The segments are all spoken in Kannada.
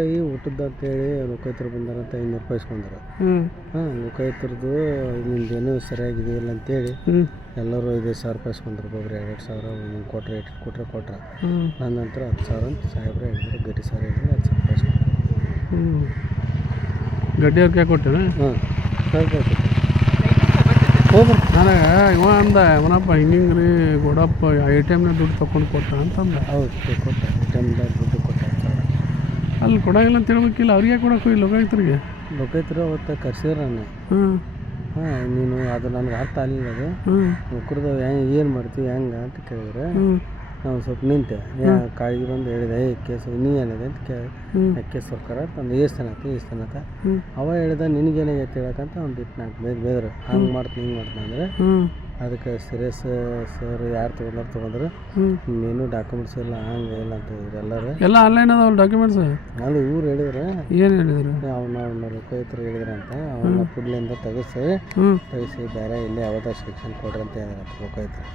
ರೂಪಾಯಿ ಊಟದ್ದು ಅಂತೇಳಿ ಲೋಕಾಯುಕ್ತರು ಬಂದಾರಂತ 500 ರೂಪಾಯಿ ಇಸ್ಕೊಂಡ್ರು. ಲೋಕಾಯುಕ್ತರದ್ದು ನಿಮ್ದೇನು ಸರಿಯಾಗಿದೆ ಇಲ್ಲ ಅಂತೇಳಿ ಎಲ್ಲರೂ 5,000 ರೂಪಾಯಿ ಇಸ್ಕೊಂಡ್ರು. ಒಬ್ಬೊಬ್ರು 2,000 1 ಕೊಟ್ರೆ ನನ್ನ ನಂತರ 10,000 ಅಂತ ಸಾಹೇಬ್ರೆ ಹೇಳಿದ್ರು. ಗಡ್ಡಿ ಸರ್ ಹೇಳಿದ್ರು 10,000 ರೂಪಾಯಿ ಇಸ್ಕೊಂಡ್ರು. ಗಡ್ಡಿ ಅವ್ರಿಗೆ ಕೊಟ್ಟೇನೆ. ಹೋಗ್ಬರ್ತು ನನಗೆ ಇವ ಅಂದ ಇವನಪ್ಪ ಹಿಂಗೆ ರೀ ಗೋಡಪ್ಪ ATMನಾಗ ದುಡ್ಡು ತೊಗೊಂಡು ಕೊಟ್ಟ ಅಂತಂದ. ಹೌದು ಕೊಟ್ಟ ATMದಾಗ ದುಡ್ಡು ಕೊಟ್ಟ. ಅಲ್ಲಿ ಕೊಡಂಗಿಲ್ಲ ಅಂತ ಹೇಳ್ಬೇಕಿಲ್ಲ, ಅವ್ರಿಗೆ ಕೊಡೋಕೆ ಲೋಕಾಯುಕ್ತರಿಗೆ. ಲೋಕಾಯುಕ್ತರು ಅವತ್ತು ಕರ್ಸಿದ್ರು ನಾನು. ನೀನು ಅದು ನನಗೆ ಅರ್ಥ ಆಗಲಿಲ್ಲ. ಅದು ಮುಖರ್ದು ಏನು ಮಾಡ್ತೀವಿ ಹೆಂಗೆ ಅಂತ ಕೇಳಿದ್ರೆ ನಾವು ಸ್ವಲ್ಪ ನಿಂತೆ ಕಾಳಿಗೆ ಬಂದು ಹೇಳಿದೆ ಕೇಸು ನೀ ಏನಿದೆ ಅಂತ ಕೇಳಿ ಕೇಸ್ ಸರ್ಕಾರ ಒಂದು ಏಸ್ತನತ್ತ ಅವ ಹೇಳಿದ ನಿನಗೇನಾಗೈತೆ ಹೇಳಕ್ಕಂತ ಒಂದು ಬಿಟ್ಟು ನಾಲ್ಕು ಬೇದ್ರು ಹಂಗೆ ಮಾಡ್ತೀನಿ ಹಿಂಗೆ ಮಾಡ್ತೀನಿ ಅಂದರೆ ಅದಕ್ಕೆ ಸೀರಿಯಸ್ ಸರ್ ಯಾರು ತೊಗೊಂಡ್ರು ನೀನು ಡಾಕ್ಯುಮೆಂಟ್ಸ್ ಎಲ್ಲ ಹಂಗೆ ಇಲ್ಲ ಅಂತ ಹೇಳಿದ್ರು. ಎಲ್ಲರೂ ಎಲ್ಲ ಆನ್ಲೈನ್ ಅದಾವಲ್ಲ ಡಾಕ್ಯುಮೆಂಟ್ಸ್. ಅಲ್ಲಿ ಇವ್ರು ಹೇಳಿದ್ರೆ ಏನು ಹೇಳಿದ್ರು ಅವ್ನ ಲೋಕಾಯುಕ್ತರು ಹೇಳಿದ್ರಂತ ಅವನ್ನ ಫುಡ್ಲಿಂದ ತೆಗಿಸಿ ಬೇರೆ ಇಲ್ಲಿ ಯಾವ್ದಾರು ಶಿಕ್ಷಣ ಕೊಡ್ರಿ ಅಂತ ಹೇಳಿದ್ರಂತ ಲೋಕಾಯುಕ್ತರು.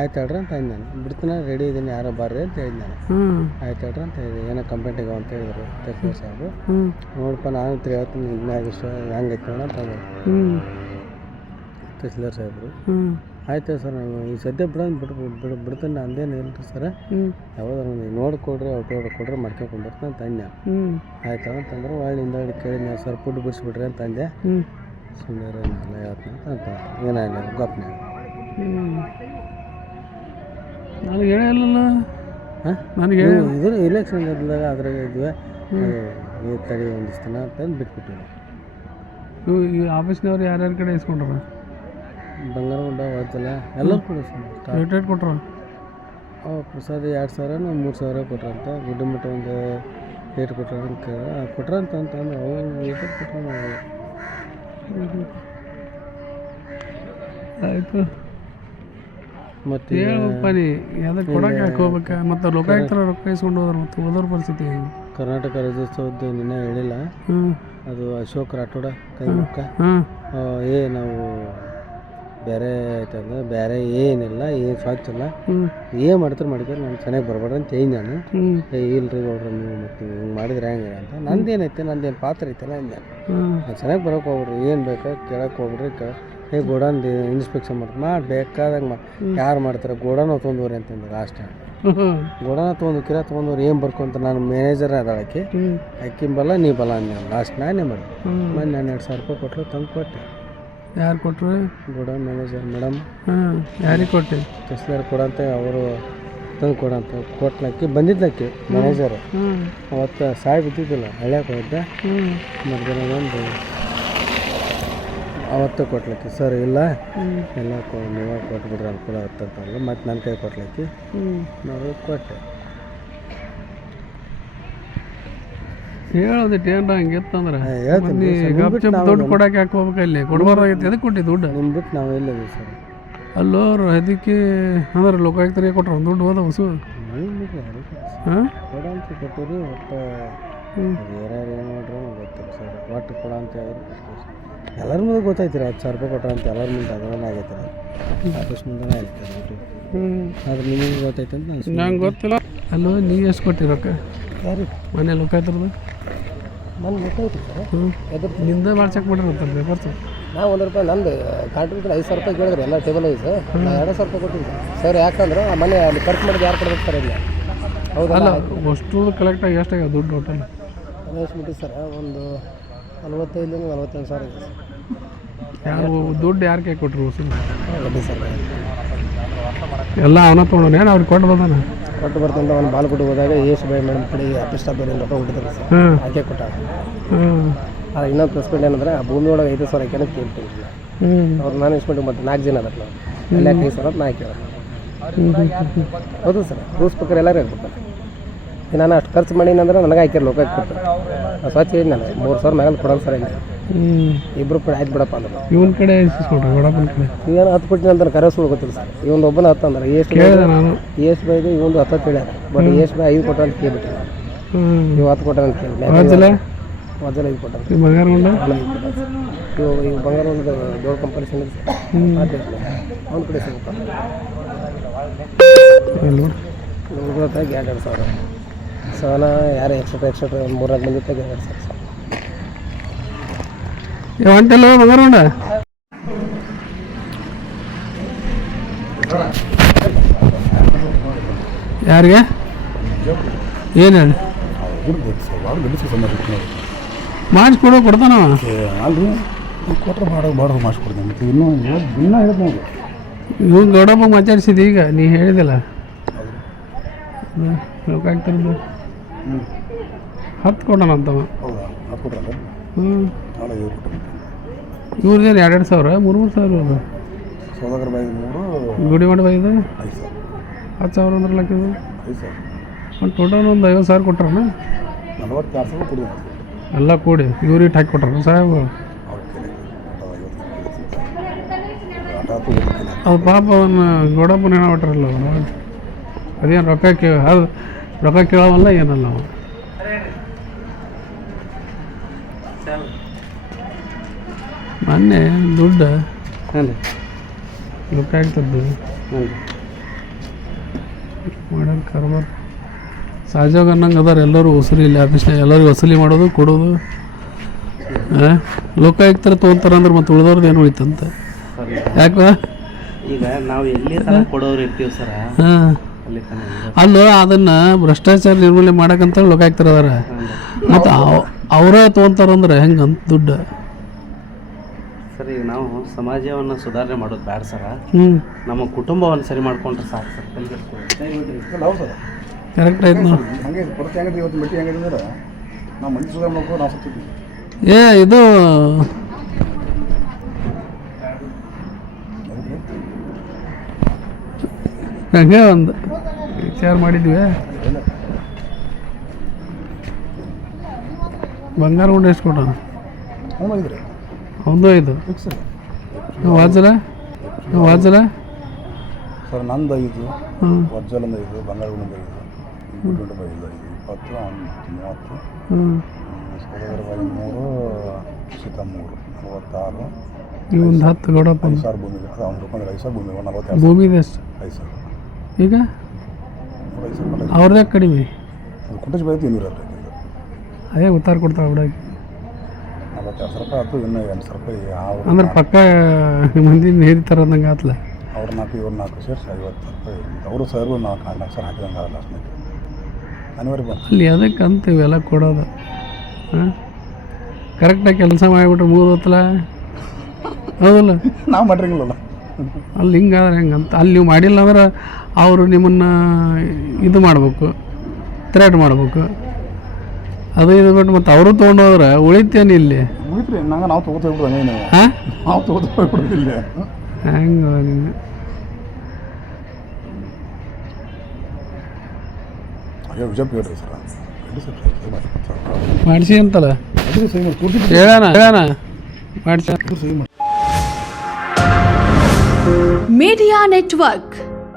ಆಯ್ತು ಹೇಳ್ರಿ ಅಂತ ಹೇಳಿದ್ ನಾನು. ಬಿಡ್ತೀನಿ ರೆಡಿ ಇದ್ದೀನಿ ಯಾರೋ ಬರ್ರಿ ಅಂತ ಹೇಳಿದ್ ನಾನು. ಆಯ್ತು ಹೇಳ್ರಿ ಅಂತ ಹೇಳಿದೆ. ಏನೋ ಕಂಪ್ಲೇಂಟಿಗೆ ಅಂತ ಹೇಳಿದ್ರು ತಹಸೀಲ್ದಾರ್ ಸಾಹೇಬರು. ನೋಡಪ್ಪ ನಾನು ಹೇಳ್ತೀನಿ ಹೆಂಗೈತೆ ನೋಡ ಅಂತ ತಹಸೀಲ್ದಾರ್ ಸಾಹೇಬರು. ಆಯ್ತು ಸರ್ ನಾನು ಈ ಸದ್ಯ ಬಿಡ್ತೀನಿ ಅಂದೇನು ಇಲ್ರಿ ಸರ್, ಯಾವ್ದಾರು ನೋಡ್ಕೊಡ್ರಿ ಕೊಡ್ರಿ ಮಾಡ್ಕೊಂಡ್ಬರ್ತೀನಿ ಅಂತ ಅಂದೆ. ಆಯ್ತು ಅಂತಂದ್ರೆ ಒಳ್ಳೆ ಹಿಂದೆ ಕೇಳಿದ್ನ ಸರ್ ಫುಡ್ ಬಿಡಿಸ್ಬಿಡ್ರಿ ಅಂತ ಅಂದೆ. ಸುಮ್ಮನೆ ಎಲ್ಲ ಹೇಳ್ತೀನಿ ಅಂತ ಏನಾಗಲ್ಲ ಗೊಪ್ಪನೆ ನನಗೆ ಹೇಳಿಲ್ಲಲ್ಲ. ನನಗೆ ಇದ್ರ ಇಲೆಕ್ಷನ್ ಇದ್ದಾಗ ಅದ್ರಾಗ ಇದ್ವಿ ತಡಿ ಒಂದಿಷ್ಟು ದಿನ ಅಂತಂದು ಬಿಟ್ಬಿಟ್ಟಿವಿ. ಈ ಆಫೀಸ್ನವ್ರು ಯಾರ್ಯಾರ ಕಡೆ ಇಸ್ಕೊಂಡ್ರ? ಬಂಗಾರಗುಂಡ ವಾಚಲ ಎಲ್ಲರೂ ಕೂಡ ರೇಟ್ ಕೊಟ್ರು. ಪ್ರಸಾದ 2,000 3,000 ಕೊಟ್ರಂತ. ಗುಡ್ಡ ಮಟ್ಟ ಒಂದು ರೇಟ್ ಕೊಟ್ರಂತ ಅಂತಂದ್ರೆ ಅವ್ರು ರೇಟ್ ಕೊಟ್ರ ನಾವು. ಆಯಿತು ಮತ್ತು ಹೇಳಪ್ಪ ನೀ ಅದಕ್ಕೆ ಕೊಡೋಕೆ ಯಾಕೆ ಹೋಗ್ಬೇಕಾ? ಮತ್ತು ಲೋಕಾಯುಕ್ತರ ರೊಕ್ಕ ಇಸ್ಕೊಂಡು ಹೋದ್ರೆ ಮತ್ತು ಉಳಿದವ್ರ ಪರಿಸ್ಥಿತಿ ಹೆಂಗೆ? ಕರ್ನಾಟಕ ರಾಜ್ಯೋತ್ಸವದ್ದು ನಿನ್ನೆ ಹೇಳಿಲ್ಲ. ಅದು ಅಶೋಕ್ ರಾಠೋಡ ಕೈಮುಖ ನಾವು ಬೇರೆ ಆಯ್ತಂದ್ರೆ ಬೇರೆ ಏನಿಲ್ಲ, ಏನು ಸ್ವಚ್ಛ ಇಲ್ಲ, ಏನು ಮಾಡ್ತಾರೆ ಮಾಡಿದ್ರೆ ನಾನು ಚೆನ್ನಾಗಿ ಬರ್ಬೇಡ್ರಿ ಅಂತ ಹೇಳಿ ನಾನು. ಇಲ್ರಿ ನೋಡ್ರಿ ನೀವು ಮತ್ತು ಹಿಂಗೆ ಮಾಡಿದ್ರೆ ಹೆಂಗೆ ಅಂತ. ನಂದೇನೈತೆ ನಂದೇನು ಪಾತ್ರ ಐತಲ್ಲ ಅಂದೆ. ನಾನು ಚೆನ್ನಾಗಿ ಬರೋಕೆ ಹೋಗ್ಬಿಡ್ರಿ, ಏನು ಬೇಕಾ ಕೇಳಕ್ಕೆ ಹೋಗ್ಬಿಡ್ರಿ. ಗೋಡನ್ ಇನ್ಸ್ಪೆಕ್ಷನ್ ಮಾಡಿ ಬೇಕಾದಂಗೆ ಯಾರು ಮಾಡ್ತಾರೆ ಗೋಡನ ತೊಗೊಂಡವ್ರಿ ಅಂತಂದ್ರೆ ಲಾಸ್ಟ್ ಗೋಡನ ತೊಗೊಂಡವ್ರು ಏನು ಬರ್ಕೊಂತ ನಾನು ಮ್ಯಾನೇಜರ್ ಅದಾಳಕ್ಕೆ ಅಕ್ಕಿಂಬಲ್ಲ ನೀ ಬಲ್ಲ ಅಂದೆ. ಲಾಸ್ಟ್ ನಾನೇ ಮಾಡಿ ಮೊನ್ನೆ 12,000 ರೂಪಾಯಿ ಕೊಟ್ಟರು ತಂದು ಕೊಟ್ಟೆ. ಯಾರು ಕೊಟ್ಟರು? Godown manager madam. ಯಾರಿಗೆ ಕೊಟ್ಟೆ? ತಹಸೀಲ್ದಾರ್ ಕೊಡಂತ ಅವರು ತಂದು ಕೊಡಂತ ಕೊಟ್ಲಕ್ಕಿ ಬಂದಿದ್ದಕ್ಕೆ ಮ್ಯಾನೇಜರ್. ಅವತ್ತು ಸಾಯಿ ಬಿದ್ದಿದ್ದಿಲ್ಲ ಹಳ್ಯಾಕೆ ಹೋಗಿದ್ದೆ. ಮಧ್ಯಾಹ್ನ ಬಂದು ಅವತ್ತು ಕೊಟ್ಲಕ್ಕಿ ಸರ್ ಇಲ್ಲ ಎಲ್ಲ ನೀವು ಕೊಟ್ಬಿಡ್ರಿ ಅನುಕೂಲ ಆಗುತ್ತಂತಂದ್ರೆ ಮತ್ತು ನನ್ನ ಕೈ ಕೊಟ್ಲಕ್ಕಿ ನಾವು ಕೊಟ್ಟೆ. ಹೇಳೋದಿಟ್ಟು ಏನ್ರ ಹಂಗೆ ಇತ್ತಂದ್ರೆ ದುಡ್ಡು ಕೊಡಕ್ಕೆ ಯಾಕೆ ಹೋಗ್ಬೇಕು? ಇಲ್ಲಿ ಕೊಡಬಾರ್ದಾಗಿತ್ತು. ಎದಕ್ಕೆ ಕೊಟ್ಟಿ ದುಡ್ಡು? ನಿಮ್ಮ ಬಿಟ್ಟು ನಾವು ಎಲ್ಲದು ಸರ್ ಅಲ್ಲೋ ಅದಕ್ಕೆ ಅಂದ್ರೆ ಲೋಕಾಯುಕ್ತರಿಗೆ ಕೊಟ್ರ ದುಡ್ಡು ಹೋದ ಹೊಸು ಕೊಡಂತ ಕೊಟ್ಟಿರಿ. ಒಟ್ಟು ಯಾರ್ಯಾರು ಏನು ಮಾಡ್ರಿ ಗೊತ್ತಿಲ್ಲ ಸರ್. ಒಟ್ಟು ಕೊಡ ಅಂತ ಹೇಳಿದ್ರು ಎಲ್ಲರ ಮುಂದೆ ಗೊತ್ತಾಯ್ತಿರಿ. 10,000 ರೂಪಾಯಿ ಕೊಟ್ರ ಅಂತ ಎಲ್ಲರ ಮುಂದೆ ಅದನ್ನ ಆಗೈತೆ ಆಫೀಸ್ ಮುಂದೆ ಆಗೈತೆ ದುಡ್ಡು. ಆದ್ರೆ ನಿಮಗೆ ಗೊತ್ತೈತೆ ಅಂತ ನಂಗೆ ಗೊತ್ತಿಲ್ಲ. ಅಲ್ಲೋ ನೀ ಎಷ್ಟು ಕೊಟ್ಟಿ ರೊಕ್ಕ? ಯಾರು ಮನೆ ಲೋಕಾಯುಕ್ತರದು ಮನೆ ಗೊತ್ತಾಯ್ತು ಸರ್. ನಿಂದ ಮಾಡ್ಸಕ್ಕೆ ಬಿಡ್ರಿ ಪೇಪರ್ಸ್. ನಾವು 1 ರೂಪಾಯಿ ನಂದು ಕಾಂಟ್ರಿಬ್ಯೂಟರ್ 5,000 ರೂಪಾಯಿ ಕೇಳಿದ್ರಿ ಎಲ್ಲ ಟೇಬಲ್ ವೈಸ್. ನಾನು 2,000 ರೂಪಾಯಿ ಕೊಟ್ಟಿದ್ದೆ ಸರ್. ಯಾಕಂದ್ರೆ ಆ ಮನೆ ಅಲ್ಲಿ ಖರ್ಚು ಮಾಡಿದ್ದು ಯಾರು ಕೊಡ್ಬೇಕು ಸರ್? ಇಲ್ಲ ಹೌದಲ್ಲ ಅಷ್ಟು ಕಲೆಕ್ಟಾಗಿ ಎಷ್ಟಾಗ ದುಡ್ಡು ಟೋಟಲ್ ಎಷ್ಟು ಬಿಟ್ಟು ಸರ್? ಒಂದು 45,000 48,000 ಇದೆ ಸರ್. ಯಾರು ದುಡ್ಡು ಯಾರು ಕೈ ಕೊಟ್ಟರು? ಗಡ್ಡಿ ಸರ್ ಎಲ್ಲ ಅವನ ತೊಗೊಂಡೇನು ಅವ್ರಿಗೆ ಕೊಟ್ಟು ಬಂದಾನ? ಕೊಟ್ಟು ಬರ್ತಾನೆ. ಒಂದು ಬಾಲ್ಕೋಟೆ ಹೋದಾಗ ಯೇಶ್ ಬಾಯ್ ಮೇಡಮ್ ಕಡೆ ಆಫೀಸ್ ಸ್ಟಾಫ್ ಬೇರೆ ರೊಕ್ಕ ಕೊಟ್ಟಿದ್ದಾರೆ ಸರ್. ಆಕೆ ಕೊಟ್ಟ. ಅದು ಇನ್ನೊಂದು ಪ್ರೆಸ್ಮೆಂಟ್ ಏನಂದ್ರೆ ಆ ಭೂಮಿ ಒಳಗೆ 5,000 ಹಾಕ್ಯಾನ ಕೇಳ್ತೀನಿ ಅವ್ರು ಮ್ಯಾನೇಜ್ಮೆಂಟ್ ಮತ್ತು 4 ಜನ ಅದಕ್ಕೆ ನಾವು ಎಲ್ಲ 5,000 ಅಂತ ನಾ ಹಾಕಿರೋದು. ಹೌದು ಸರ್. ರೂಲ್ಸ್ ಪ್ರಕಾರ ಎಲ್ಲರೂ ಹಾಕ್ಬಿಡ್ತಾರೆ. ನಾನು ಅಷ್ಟು ಖರ್ಚು ಮಾಡೀನಂದ್ರೆ ನನಗೆ ಹಾಕಿರೋ ಲೋಕಾಯುಕ್ತ ಕೊಡ್ತಾರೆ. ನಾನು ಸ್ವಚ್ಛ ಹೇಳಿ ನಾನು 3,000 ಮ್ಯಾಗಲ್ಲಿ ಕೊಡೋದು ಸರ್. ಇಲ್ಲ ಇಬ್ಬರು ಕೂಡ ಆಯ್ತು ಬಿಡಪ್ಪ ಅಂದ್ರೆ ಇವನ ಕಡೆ ವಡಪ್ಪನ ಕಡೆ ಏನು 10 ಕೊಟ್ಟಿನ ಅಂತ ಕರೆ ಸುಳ್ಳು ಗೊತ್ತಿಲ್ಲ ಸರ್. ಇವೊಂದು ಒಬ್ಬನ 10 ಅಂದ್ರೆ ಎಷ್ಟು ಬಾಯ್ದು ಇವೊಂದು 10 ಹೇಳ್ಯಾರ. ಬಟ್ ಎಷ್ಟು ಬಾಯ್ 5 ಕೊಟ್ಟ ಅಂತ ಕೇಳ್ಬಿಟ್ಟು ನೀವು 10 ಕೊಟ್ಟ ಅಂತ ಕೇಳಿ ವಜಲ 5 ಕೊಟ್ಟ. ಬಂಗಾರಗೊಂಡ ಇವು ಬಂಗಾರ ಒಂದು ದೊಡ್ಡ ಕಂಪನಿ ಅವ್ನ ಕಡೆ ಸಿಗುತ್ತೆ. 2,000 2,000 ಸಾಲ ಯಾರು ಎಕ್ಸ್ಟ್ರಾ ಒಂದು 3 ಮಂದಿ ತೆಗೆದಾರೆ ಸರ್. ಹೊಂಟೆಲ್ಲ ಬಂಗಾರೋಣ ಯಾರಿಗೆ ಏನು ಹೇಳಿ ಮಾಡಿಸ್ಕೊಡೋ ಕೊಡ್ತಾನವ ಅಲ್ರಿ ಕೊಟ್ಟರೆ ಬಾಡೋ ಮಾಡಿಸ್ಕೊಡ್ತೀನಿ ಮತ್ತು ಇನ್ನೂ ಹೇಳಿದ್ ನಾವು ಇವ್ ಗೌಡಪ್ಪ ಮಾತಾಡ್ಸಿದ್ದು ಈಗ ನೀ ಹೇಳಿದಿಲ್ಲ ಲೋಕಾಯುಕ್ತರದ್ದು 10 ಕೊಡೋಣಂತವ. ಹೌದಾ 10 ಕೊಟ್ರಲ್ಲ. ಇವ್ರದ್ದೇನು 2-2 ಸಾವಿರ 3-3 ಸಾವಿರ ಅದು ಸೌದಾಗರ ಬಾಯಿಗೆ 3 ಗುಡಿಮಠ ಬಾಯಿದು 5 ಸಾವಿರ 10 ಸಾವಿರ ಅಂದ್ರೆ ಲೆಕ್ಕದು 5 ಸಾವಿರ ಒಂದು ಟೋಟಲ್ ಒಂದು 50 ಸಾವಿರ ಕೊಟ್ರಣ 42 ಸಾವಿರ ಕೊಡಿ ಎಲ್ಲ ಕೂಡಿ ಇವ್ರಿಗೆ ಹಾಕಿ ಕೊಟ್ರ ಸಾಹೇಬ್. ಅದು ಪಾಪ ಅವನ್ನ ಗೌಡಪ್ಪನ ಏನೋ ಹೊಟ್ರಲ್ಲ ಅವನು ಅದೇನು ರೊಕ್ಕ ಕೇಳವಲ್ಲ ಏನಲ್ಲ ಅವ. ಮೊನ್ನೆ ದುಡ್ಡು ಲೋಕಾಯುಕ್ತದ್ದು ಮಾಡೋದು ಕಾರ್ಬಾರ್ ಸಹಜವಾಗ ಅನ್ನಂಗೆ ಅದಾರ ಎಲ್ಲರೂ ವಸೂಲಿ ಇಲ್ಲಿ ಆಫೀಸ್ನಾಗ ಎಲ್ಲರಿಗೂ ವಸೂಲಿ ಮಾಡೋದು ಕೊಡೋದು. ಲೋಕಾಯುಕ್ತರ ತೊಗೊಂತಾರ ಅಂದ್ರೆ ಮತ್ತೆ ಉಳಿದವ್ರದ್ದು ಏನು ಉಳಿತಂತೆ ಯಾಕ ಈಗ ನಾವು ಎಲ್ಲಿ ಕೊಡೋರು ಇರ್ತೀವಿ ಸರ ಹಾಂ ಅಲ್ಲೋ ಅದನ್ನು ಭ್ರಷ್ಟಾಚಾರ ನಿರ್ಮೂಲನೆ ಮಾಡಕ್ಕಂತ ಲೋಕಾಯುಕ್ತರ ಅದಾರ ಮತ್ತು ಅವರೇ ತೊಗೊಂತಾರಂದ್ರೆ ಹೆಂಗಂತ ದುಡ್ಡು ಸರ್. ಈಗ ನಾವು ಸಮಾಜವನ್ನು ಸುಧಾರಣೆ ಮಾಡೋದು ಬೇಡ ಸರ, ಹ್ಞೂ ನಮ್ಮ ಕುಟುಂಬವನ್ನು ಸರಿ ಮಾಡ್ಕೊಂಡ್ರೆ ಸಾಕು ಸರ್. ಕರೆಕ್ಟ್ ಆಯ್ತು ನಾವು ಹಂಗೆ ಕೊರತೆ ಹೆಂಗೈತಿ ಇವತ್ತು ಮಿಟ್ಟಿ ಹೆಂಗೈತಿ ಅಂದ್ರೆ ನಾವು ಮಂದಿ ಸುಧಾರಣೆ ಮಾಡ್ಕೊಂಡು ನಾವು ಸತ್ತಿದ್ವಿ. ಇದು ಹಂಗೆ ಒಂದು ವಿಚಾರ ಮಾಡಿದ್ವಿ. ಬಂಗಾರ ಉಂಡೆ ಎಷ್ಟು ಕೊಟ್ಟಣ ಹಂಗಿದ್ರಿ ಅವನದು 5 ಫಿಕ್ಸ್ ವಾಜಲ ಸರ್ ನಂದು 5 ಹ್ಞೂ ವಜ್ಜಲಂದು 5 ಬಂಗಾರ ಒಂದು 5 20 20 30 ಹ್ಞೂ ಸೌದಾಗರ ಬಾಯಿ 3 ಸೀತಾ 3 46 ಈಗ ಒಂದು 10 ಗೌಡಪ್ಪ 5 ಸಾವಿರ ಭೂಮಿಗೆ ಅದು ಅವ್ನು ರೂಪಾಯಿ 5 ಸಾವಿರ ಭೂಮಿ 42 ಭೂಮಿದು ಎಷ್ಟು 5 ಸಾವಿರ ಈಗ 5 ಸಾವಿರ ಅವ್ರದ್ದೇ ಕಡಿಮೆ ಕುಂಟೇಜ್ ಬಾಯ್ತು 200 ಅದೇ ಉತ್ತಾರ ಕೊಡ್ತಾರೆ ಬಿಡಾಕಿ 42 ಸಾವಿರ ರೂಪಾಯಿ ಆಯ್ತು. ಇನ್ನೂ 8 ಸಾವಿರ ರೂಪಾಯಿ ಅವ್ರು ಅಂದ್ರೆ ಪಕ್ಕ ಮಂದಿ ಹೇರಿತಾರ ಅಂದಂಗೆ ಆತ್ಲ. ಅವ್ರು 4 ಇವ್ರು 4 ಸೇರಿಸಿ 50 ರೂಪಾಯಿ ಅವರು ಸಾವಿರ 4 ಸಾವಿರ ಹಾಕಿದಂಗೆ ಆಗಲ್ಲ ಅಷ್ಟು ಅನಿವಾರ್ಯ ಬಂತು. ಅಲ್ಲಿ ಅದಕ್ಕೆ ಅಂತ ಇವೆಲ್ಲ ಕೊಡೋದು ಹಾಂ ಕರೆಕ್ಟಾಗಿ ಕೆಲಸ ಮಾಡಿಬಿಟ್ರೆ ಮುಗಿದೋತ್ತಲ್ಲ ಹೌದಲ್ಲ. ನಾವು ಮಾಡಿರಂಗಿಲ್ಲಲ್ಲ ಅಲ್ಲಿ ಹಿಂಗಾದ್ರೆ ಹೆಂಗಂತ ಅಲ್ಲಿ ನೀವು ಮಾಡಿಲ್ಲ ಅಂದ್ರೆ ಅವರು ನಿಮ್ಮನ್ನು ಇದು ಮಾಡ್ಬೇಕು ಥ್ರೆಟ್ ಮಾಡ್ಬೇಕು ಅದು ಇದು ಬಿಟ್ಟು ಮತ್ತು ಅವರು ತೊಗೊಂಡೋದ್ರೆ ಉಳಿತೇನೆ ಇಲ್ಲಿ ಮುಗಿತ್ರಿ ನಂಗೆ ನಾವು ತೊಗೋತ ಹೋಗ್ಬಿಡ್ದು ಹಂಗೆ ಹಾಂ ನಾವು ತೊಗೋತ ಹೋಗ್ಬಿಡ್ದು ಇಲ್ಲಿ ಹೆಂಗೆ ನಿನ್ನ ಅಯ್ಯೋ ವಿಜಯ್ ಹೇಳ್ರಿ ಸರ್ ಮಾಡಿಸಿ ಅಂತಲ್ಲ ಸಹಿ ಮಾಡಿ ಹೇಳೋಣ ಮಾಡಿಸಿ ಮೀಡಿಯಾ ನೆಟ್ವರ್ಕ್